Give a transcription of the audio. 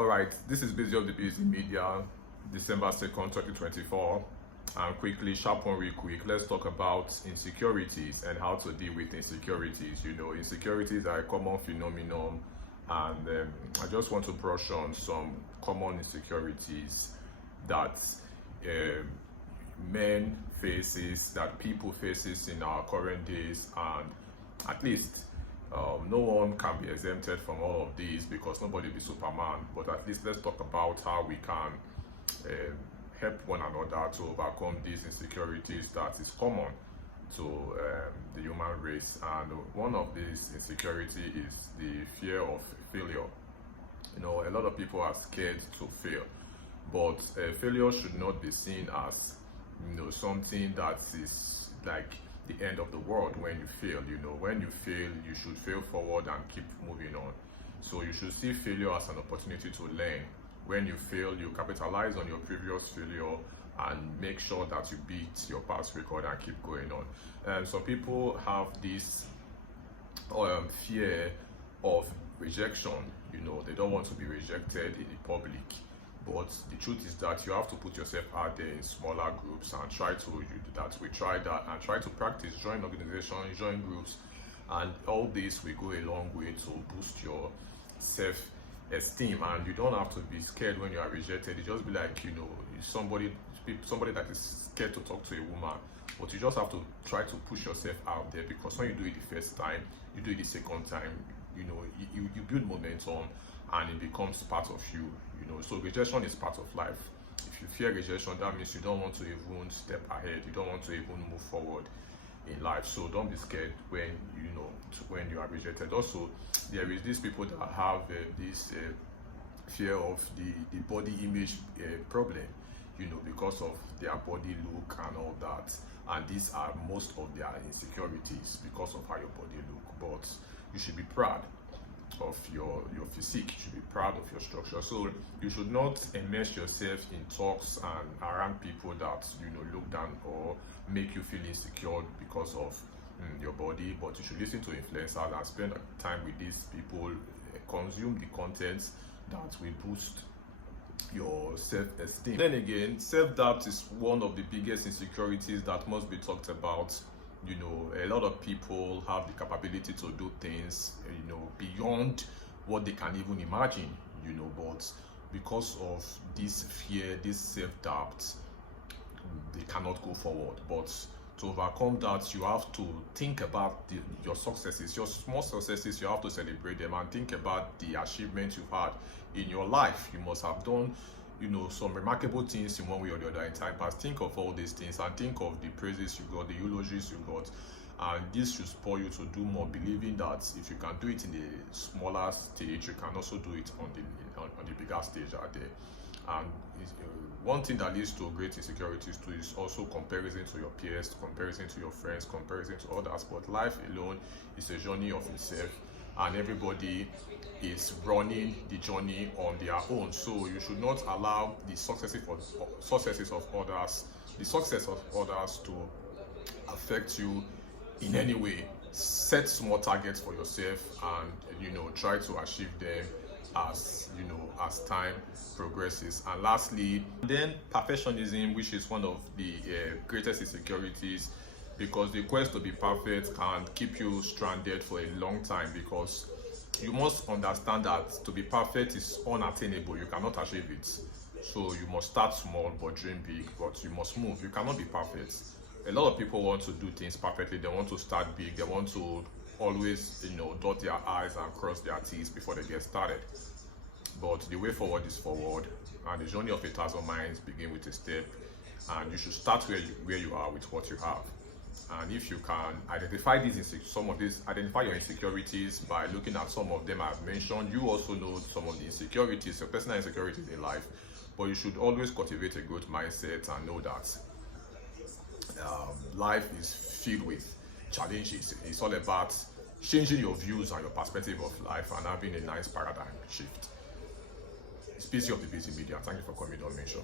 All right, this is Busy of the Busy Media, December 2nd, 2024. And quickly, sharp one real quick, let's talk about insecurities and how to deal with insecurities. You know, insecurities are a common phenomenon, and I just want to brush on some common insecurities that men faces, that people faces in our current days, and at least no one can be exempted from all of these because nobody be Superman. But at least let's talk about how we can help one another to overcome these insecurities that is common to the human race. And one of these insecurity is the fear of failure. You know, a lot of people are scared to fail, but failure should not be seen as, you know, something that is like the end of the world. When you fail, you know, when you fail, you should fail forward and keep moving on. So you should see failure as an opportunity to learn. When you fail, you capitalize on your previous failure and make sure that you beat your past record and keep going on. Some people have this fear of rejection. You know, they don't want to be rejected in the public. But the truth is that you have to put yourself out there in smaller groups and try to we try that and try to practice, join organizations, join groups, and all this will go a long way to boost your self-esteem. And you don't have to be scared when you are rejected. You just be like, you know, somebody that is scared to talk to a woman, but you just have to try to push yourself out there, because when you do it the first time, you do it the second time, you know, you build momentum and it becomes part of you, you know. So rejection is part of life. If you fear rejection, that means you don't want to even step ahead, you don't want to even move forward in life. So don't be scared when when you are rejected. Also, there is these people that have this fear of the body image problem, you know, because of their body look and all that. And these are most of their insecurities because of how your body look. But you should be proud of your physique, you should be proud of your structure. So you should not immerse yourself in talks and around people that, you know, look down or make you feel insecure because of your body. But you should listen to influencers and spend time with these people, consume the content that will boost your self-esteem. Then again, self-doubt is one of the biggest insecurities that must be talked about. You know, a lot of people have the capability to do things, you know, beyond what they can even imagine, you know, but because of this fear, this self-doubt, they cannot go forward. But to overcome that, you have to think about your successes, your small successes. You have to celebrate them and think about the achievements you've had in your life. You must have done, you know, some remarkable things in one way or the other in time past. Think of all these things and think of the praises you got, the eulogies you got, and this should spur you to do more, believing that if you can do it in a smaller stage, you can also do it on the bigger stage out there. And one thing that leads to great insecurities too is also comparison to your peers, comparison to your friends, comparison to others. But life alone is a journey of itself, and everybody is running the journey on their own. So you should not allow the successes of others to affect you in any way. Set small targets for yourself and, you know, try to achieve them as, you know, as time progresses. And lastly, then perfectionism, which is one of the greatest insecurities, because the quest to be perfect can keep you stranded for a long time, because you must understand that to be perfect is unattainable. You cannot achieve it. So you must start small but dream big, but you must move. You cannot be perfect. A lot of people want to do things perfectly. They want to start big. They want to always, you know, dot their I's and cross their T's before they get started. But the way forward is forward, and the journey of 1,000 miles begin with a step, and you should start where you are with what you have. And if you can identify identify your insecurities by looking at some of them I've mentioned. You also know some of the insecurities, your personal insecurities in life, but you should always cultivate a growth mindset and know that life is filled with challenges. It's all about changing your views and your perspective of life and having a nice paradigm shift. It's Busy of the Busy Media. Thank you for coming on, Mention.